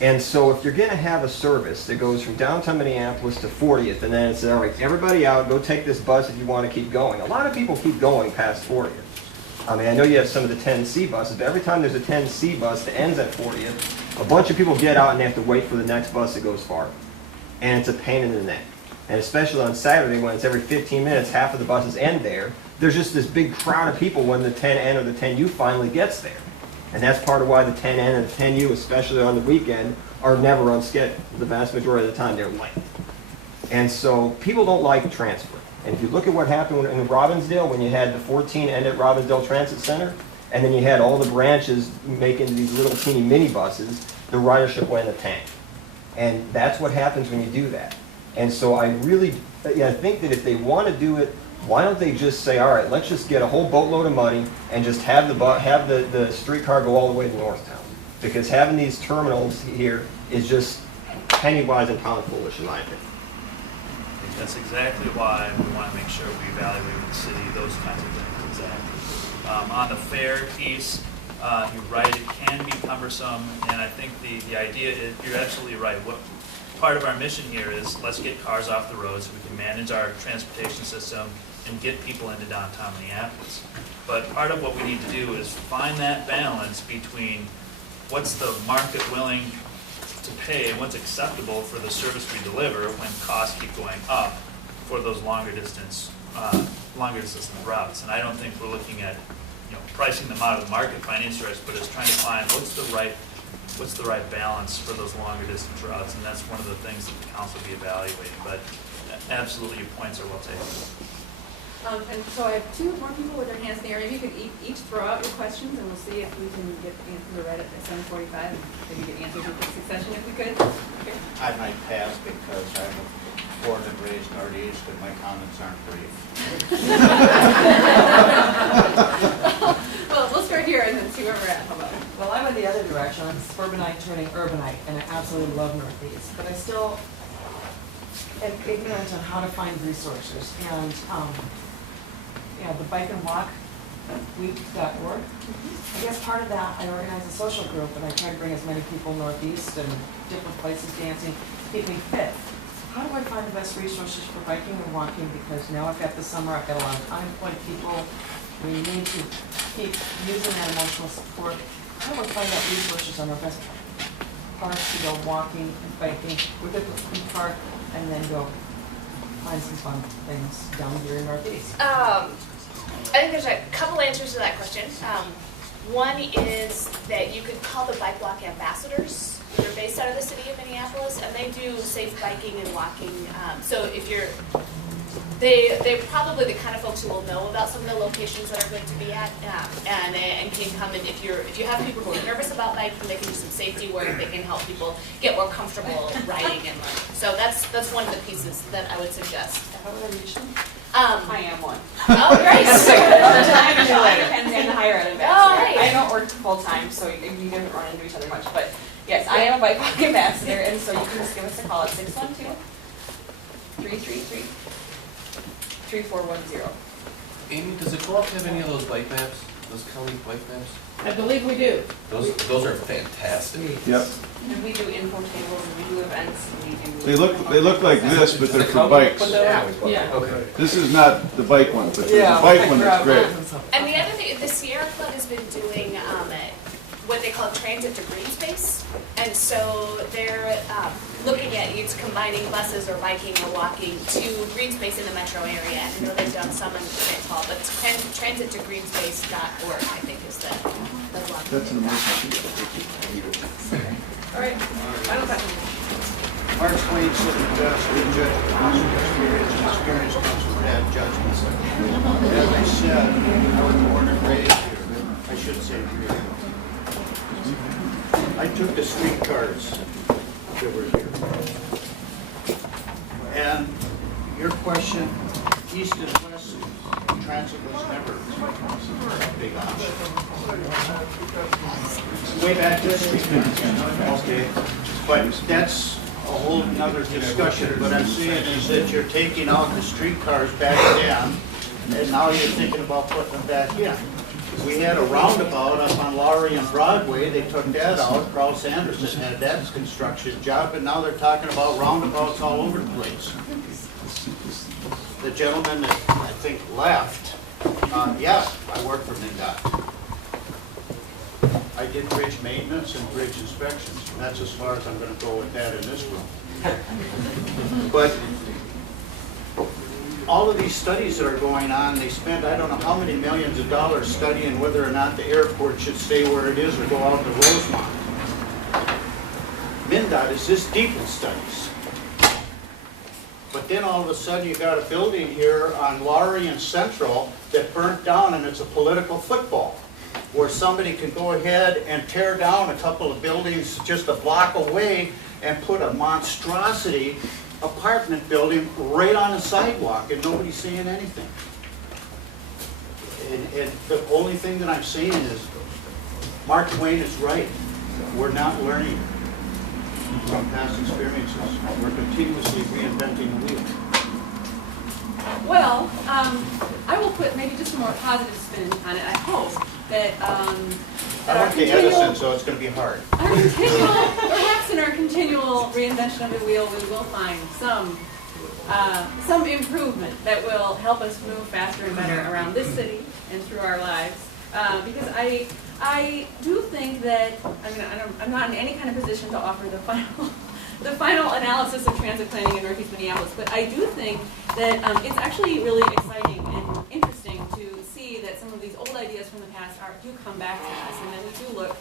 And so if you're going to have a service that goes from downtown Minneapolis to 40th, and then it says, all right, everybody out, go take this bus if you want to keep going. A lot of people keep going past 40th. I mean, I know you have some of the 10C buses, but every time there's a 10C bus that ends at 40th, a bunch of people get out and they have to wait for the next bus that goes farther. And it's a pain in the neck. And especially on Saturday when it's every 15 minutes, half of the buses end there, there's just this big crowd of people when the 10N or the 10U finally gets there. And that's part of why the 10N and the 10U, especially on the weekend, are never on schedule. The vast majority of the time they're late. And so people don't like transfer. And if you look at what happened in Robbinsdale when you had the 14 end at Robbinsdale Transit Center, and then you had all the branches make into these little teeny minibuses, the ridership went in the tank. And that's what happens when you do that. And so I really think that if they want to do it, why don't they just say, all right, let's just get a whole boatload of money and just have the streetcar go all the way to Northtown. Because having these terminals here is just penny wise and pound foolish in my opinion. That's exactly why we want to make sure we evaluate with the city those kinds of things. Exactly. On the fare piece, you're right, it can be cumbersome, and I think the idea is, you're absolutely right. What part of our mission here is let's get cars off the road so we can manage our transportation system and get people into downtown Minneapolis. But part of what we need to do is find that balance between what's the market willing to pay and what's acceptable for the service we deliver when costs keep going up for those longer distance routes. And I don't think we're looking at pricing them out of the market by any stretch, but it's trying to find what's the right balance for those longer distance routes, and that's one of the things that the council will be evaluating. But absolutely, your points are well taken. And so I have two more people with their hands in the air. Maybe you could each throw out your questions, and we'll see if we can get answers right at 7:45, and maybe get answers in quick succession if we could. Okay. I might pass because I'm born and raised northeast, and my comments aren't brief. Well, we'll start here and then see where we're at. How about it? Well, I went the other direction. I'm suburbanite turning urbanite, and I absolutely love Northeast. But I still am ignorant on how to find resources. And the bike and walk week.org. I guess part of that, I organize a social group, and I try to bring as many people Northeast and different places dancing to keep me fit. How do I find the best resources for biking and walking? Because now I've got the summer, I've got a lot of unemployed people. We need to keep using that emotional support. How do I find out resources on our best parks to go walking and biking with the park, and then go find some fun things down here in Northeast? I think there's a couple answers to that question. One is that you could call the bike walk ambassadors. They're based out of the city of Minneapolis, and they do safe biking and walking. So if you're, they're probably the kind of folks who will know about some of the locations that are going to be at, and can come in if you have people who are nervous about biking, they can do some safety work. They can help people get more comfortable riding and learning. So that's one of the pieces that I would suggest. How would I reach them? I am one. Oh, great. And then hire an ambassador. Oh, right. I don't work full time, so we didn't run into each other much. But yes, I am a bike walk ambassador, and so you can just give us a call at 612-333-3410. Amy, does the co-op have any of those bike maps? Those county bike maps? I believe we do. Those are fantastic. Yep. And we do info tables, and we do events, and we do. They look like this, but they're for bikes. Yeah. Okay. This is not the bike one, but there's a bike one that's great. And the other thing, the Sierra Club has been doing what they call transit to green space, and so they're looking at combining buses or biking or walking to green space in the metro area. And I know they've done some in St. Paul, but transit2greenspace.org, I think, is the blog. That's an emergency. All right. Final question. Mark Twain said the judge would judge the council experience. Experience comes from bad judgments. As I said, I was born and raised here. I should say here. I took the streetcars that were here. And your question, east and west, transit was never a big option. Way back to the streetcars. Okay. But that's a whole nother discussion. What I'm saying is that you're taking out the streetcars back then, and now you're thinking about putting them back in. We had a roundabout up on Lowry and Broadway, they took that out, Carl Sanderson had that construction job, but now they're talking about roundabouts all over the place. The gentleman that I think left, yeah, I work for MnDOT. I did bridge maintenance and bridge inspections, and that's as far as I'm gonna go with that in this room. But all of these studies that are going on, they spend I don't know how many millions of dollars studying whether or not the airport should stay where it is or go out to Rosemont. MnDOT is this deep in studies. But then all of a sudden you got a building here on Lowry and Central that burnt down, and it's a political football where somebody can go ahead and tear down a couple of buildings just a block away and put a monstrosity apartment building right on the sidewalk, and nobody's saying anything. And the only thing that I'm saying is, Mark Twain is right. We're not learning from past experiences. We're continuously reinventing the wheel. Well, I will put maybe just a more positive spin on it. I hope that I went to Edison, so it's going to be hard. Perhaps in our continual reinvention of the wheel, we will find some improvement that will help us move faster and better around this city and through our lives. Because I do think that, I'm not in any kind of position to offer the final analysis of transit planning in Northeast Minneapolis, but I do think that it's actually really exciting and interesting to see that some of these old ideas from the past do come back to us, and then we do look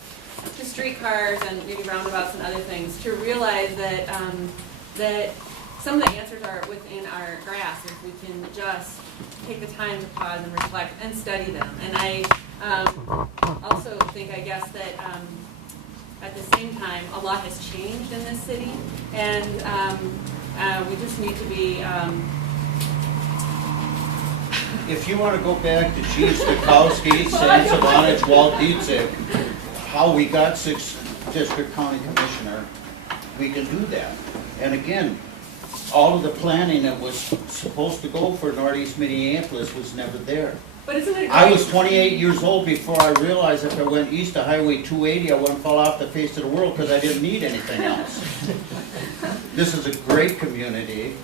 to streetcars and maybe roundabouts and other things to realize that that some of the answers are within our grasp if we can just take the time to pause and reflect and study them. And I also think, I guess, that at the same time, a lot has changed in this city, and we just need to be. If you want to go back to G. Stokowski, San Savanich, Walt Dietzig, how we got 6th District County Commissioner, we can do that. And again, all of the planning that was supposed to go for Northeast Minneapolis was never there. But isn't it I was 28 years old before I realized if I went east of Highway 280, I wouldn't fall off the face of the world because I didn't need anything else. This is a great community,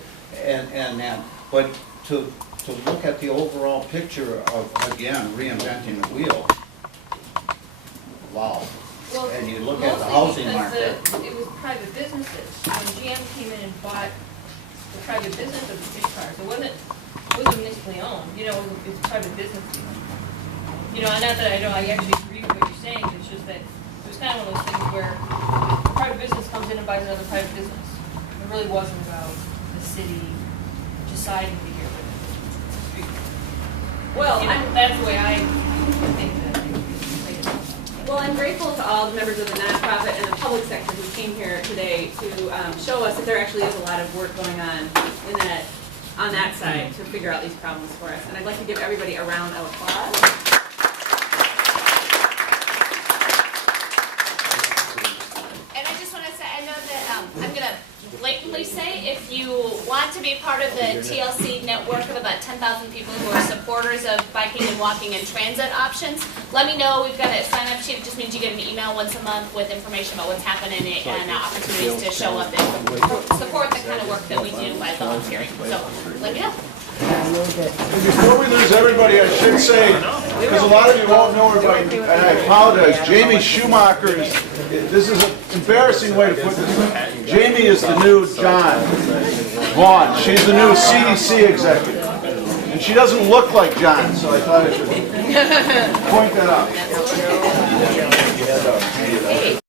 but to look at the overall picture of, again, reinventing the wheel, wow. Well, And you look at the housing mostly market. because it was private businesses. When GM came in and bought the private business of the streetcars, it wasn't municipally owned, you know, it was private business. You know, and not that I actually agree with what you're saying, it's just that it was kind of one of those things where private business comes in and buys another private business. It really wasn't about the city deciding to get rid of it. Well, You know, that's the way I think that. Well, I'm grateful to all the members of the nonprofit and the public sector who came here today to show us that there actually is a lot of work going on on that side to figure out these problems for us. And I'd like to give everybody a round of applause. And I just want to say, I know that I'm going to blatantly say, if you want to be part of the TLC network of about 10,000 people who are supporters of biking and walking and transit options, let me know. We've got a sign-up sheet. It just means you get an email once a month with information about what's happening and opportunities to show up and support the kind of work that we do by volunteering. So let me know. And before we lose everybody, I should say, because a lot of you won't know her, and I apologize, Jamie Schumacher is, this is an embarrassing way to put this. Jamie is the new John Vaughn. She's the new CDC executive. And she doesn't look like John, so I thought I should point that out. Hey.